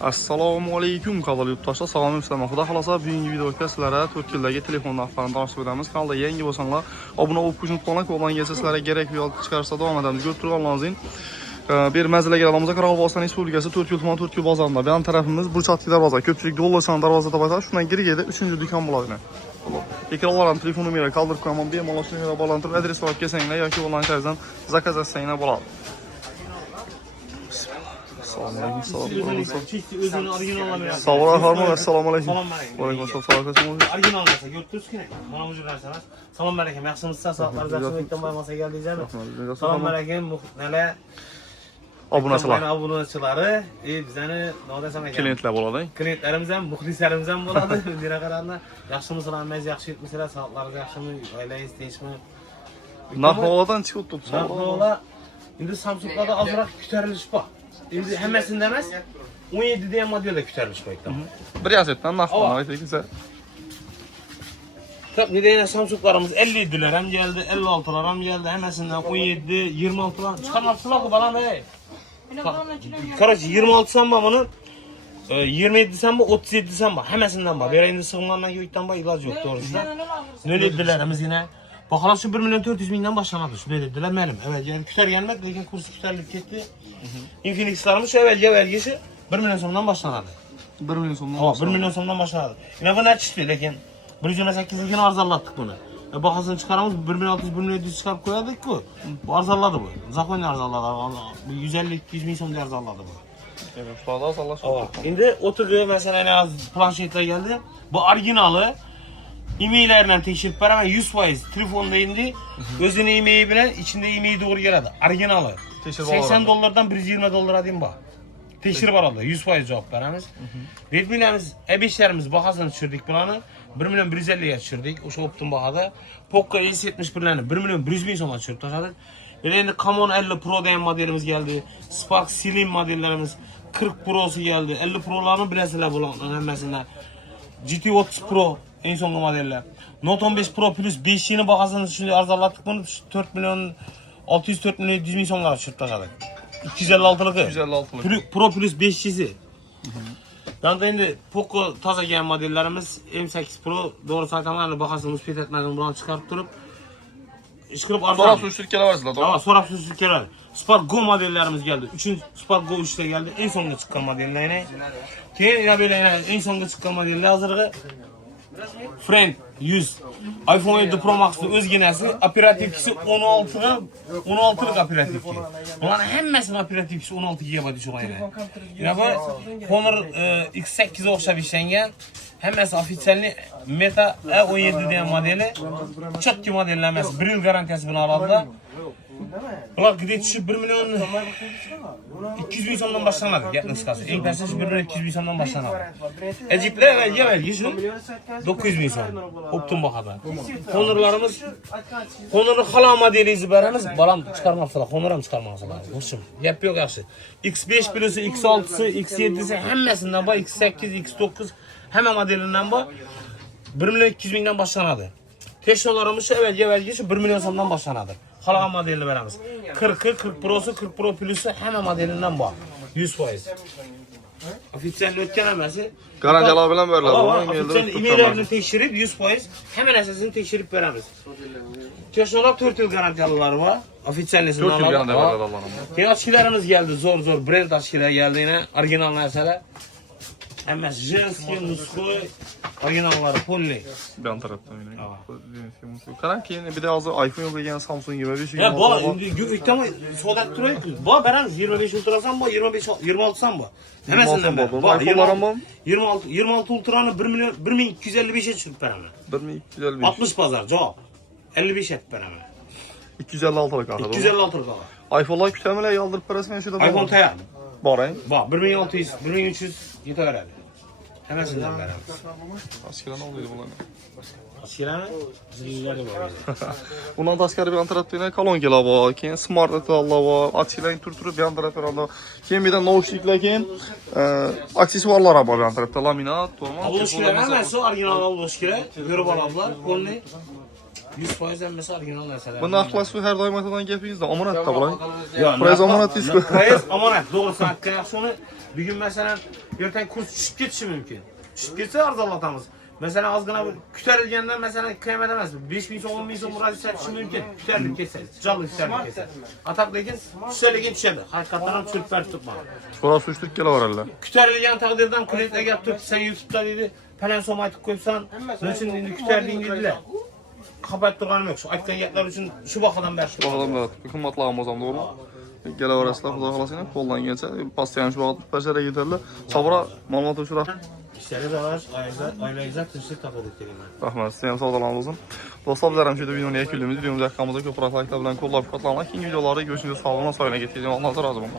Assalomu alaykum qadrli yurtdoshlar. Salom sizlarga. Xudo xolasa bugungi videoda sizlarga 4 yildagi telefon narxlarini tanishtirib o'tamiz. Kanalda yangi bo'lsanglar, obuna bo'lib qo'shilib qo'yinglar. Qo'ldan kelsa sizlarga kerak video chiqarsa davom etamiz. Ko'rib turganlaringizning bir mazalaga alamizda Qirg'iziston Respublikasi 4 yil tuman 4 yil bozorida. Bu tarafimiz Burchatki darvoza. Ko'pchilik dollarsan darvoza topadi. Shundan kirganda 3-do'kon bo'ladi. Ekranlardan telefon nomeri qoldirib qo'yaman. Bemalol shunga bog'lantirib adres olib kelsanglar yoki onlayn tarzdan zakaz etsanglar bo'ladi. Assalomu alaykum. O'zini originallamay. Assalomu alaykum. Va alaykum assalom. Original narsa ko'rib turibsizmi? Mana bu narsalar. Salom alaykum. Yaxshimisiz? Sog'liqlar yaxshilikdan bo'lmasa keldingizmi? Salom alaykum. Muhtaram obunachilari, bizani nodasam ekan. Klientlar bo'ladi. Klientlarimiz ham, muxlislarimiz ham bo'ladi. Bunday qararlar. Yaxshimisizlar, yaxshi yetmisizlar, sog'liqlaringiz yaxshimi? Oilangiz tinchmi? Narxlardan chiqib turibsiz. Narxlar endi Samsunglarda ozroq ko'tarilish bor. Endi hammasida emas, 17 degan modelda ko'tarilish bor ekan. Bir yasetdan narxlarni aytayliksa. Tabii nedeni Samsunglarımız 57'ler hem geldi, 56'lar hem geldi, hemesinden 17, 26'lar çıkarmakçılar bu bana ne? Kardeş 26 sanma bunu, 27 sanma, 37 sanma, hemesinden var. Bereyinde sığınlarından göğütten var, ilacı yok doğrusu da. Ne dedilerimiz yine? Bakalım şu 1.400.000'den başlamadı, şu ne dediler melim. Evet yani küter gelmek, lakin kursu küterlik gitti. Infinix'larımız şu evvelce vergisi 1 milyon sonundan başlanadı. 1 milyon sonundan başlanadı. 1 milyon sonundan başlanadı. Yine bu ne çıktı lakin? 1.8'in arzallattık bunu. Bakasını çıkaramız 1.600-1.700 çıkarıp koyadık bu. Bu arzalladı bu. Zaten arzalladı. Bu 150-200 bin sonunda arzalladı bu. Evet, fazla arzalladı. Şimdi oturuyor mesela ne az planşetle geldi. Bu orijinali e-maillerden tekşirip beraber 100% telefonda indi. Özüne e-maili bilen içinde e-maili doğru geldi. Orijinali. 80 dolardan 120 dolara diyeyim bak. Teşhir var orada 100% cevap veremiz. Redmi'lerimiz, E5'lerimiz bakasını düşürdük planı. 1.150.000'ye düşürdük. O şu optum bakada. Poco S71'lerini 1.100.000 sonra düşürüp taşıdık. Ve şimdi Camon 50 Pro diyen modelimiz geldi. Spark Slim modellerimiz 40 Pro'su geldi. 50 Pro'larını bilesiyle bulanlar hemmesinden. GT30 Pro en sonlu modeller. Note 15 Pro Plus 5 yeni bakasını şimdi arzalattık bunu 4.600.000 sonlara düşürüp taşıdık. 256'lık. Pro Plus 5'lisi. Ben de şimdi Poco taza gelen modellerimiz M8 Pro doğru saytamalarla bakarsınız pet etmeden buradan çıkarıp durup çıkırıp sonra sürükkeler var zaten. Tamam sonra sürükkeler. Spark Go modellerimiz geldi. 3. Spark Go 3'te geldi. En sonunda çıkan modellerine. Ya böyle en sonunda çıkan modeller hazırlığı. Friend 100. iPhone 7 Pro Max'ın özgenesi operatifçisi 16'lık operatifçi. Bunların hemmesinin operatifçisi 16 GB şu yani. Ya bu Honor X8'e okşab işlengen hemmesi ofitsialni Meta E17 diyen modeli çok ki modellemesi 1 yıl garantiyası bunu aladılar. Bunlar gide düşüp 1 milyon 200 bin sonundan başlanadı. Yatın sıkası. En persesi 1 milyon 200 bin sonundan başlanadı. Ecipler evvel yüzün 900 bin son. Optum bakada. Honorlarımız Honor'un hala modeli iziberimiz balam çıkarmazsa Honor'a mı çıkarmazsa hoşum. Yap yok yaxşı. X5 Plus'u, X6'sı, X7'si hemmesinden var. X8, X9 hemen modelinden var. 1 milyon 200 binden başlanadı. Teşnolarımız evvel 1 milyon sonundan başlanadı. Hala modelini veremiz. 40'ı, 40 Pro'su, 40 Pro Plus'u hemen modelinden var. 100%. Ofisyalini ötkenemesi. Garantiyalar bilen verirler. Ofisyalini e-maillerini tekşirip 100% hemen esasını tekşirip veremiz. Teşnolar 4 yıl garantiyalıları var. Ofisyalini 4 yıl garantiyalıları var. Açkilerimiz geldi zor. Brand açkiler geldi yine. Orijinal mesela. Hemen Jenski, Muskoy, orijinalları Polly. Bir an taraftan yine. Karan ki bir de hazır iPhone yok yani Samsung gibi bir şey. Ya bu tamam sodat duruyor. Bu beren 25 Ultra'san bu 26'san bu. Hemesinden ben. 26 Ultra'nı 1.255'e çıkıp ben hemen. 1.255. 60 pazar cevap. 55 et ben hemen. 256'lık ahır. 256'lık ahır. iPhone'lar kütlemeler yaldırıp parasını yaşadı. iPhone tayar. Var he? Var 1.600, 1.300 yeter herhalde. Hemesinden ben. Askıra ne oluyordu bunlar? Askıra zilleri var. Bundan taşkarı bir antarat yine kalongeler var. Keyin smart etallar var. Açılan turturu bir antarat var. Keyin bir de naushniklar keyin aksesuarlar var bir antaratta. Laminat, Avlushkiler hemesi orijinal avlushkiler. Görüp alablar. Kolni. 100%'den mesela orijinal nəsələr. Bu naxlasız hər daim aytadan gəpinizdə amanat da bulay. Ya, Prez amanat disko. Prez amanat. Doğrusu haqqı yaxşı onu bir gün məsələn ertən kurs düşüb getişi mümkün. Düşüb getsə arzulatmamız. Məsələn azğına kütərilgəndən məsələn krem edəməz. 5000 son 10000 son murad düşüb mümkün. Kütərilib keçsə, canlı kütərilib keçsə. Atak lekin düşəligin düşədir. Haqiqətən çürpər tutma. Sonra suçluq gələ var əllə. Kütərilgən təqdirdən klientə gəlib tut sən YouTube-da dedi, pələn somaytıq qoyubsan, nə üçün indi kütərliyin dedilər. Xəbər durğanım yox. Aytqan yətlər üçün şu baxadan bəşdir. Bakalım da qımmatlarım o zaman doğru. Gələ var əsla xuda xalasıyla qoldan gəlsə pastayan şu vaxt bəşərə getərlər. Sabra məlumat uçura. İşləri dalaş, ailəizə tünsük taxılıq deyirəm. Rəhmət, istəyəm sağdalanın olsun. Dostlar bizlərəm ki, videonu yekilimiz, videomuzu haqqımızda köpürək like bilen kollab katlanlar. İkinci videolarda görüşünüzü sağlığına sayına getireceğim. Allah'a razı olun.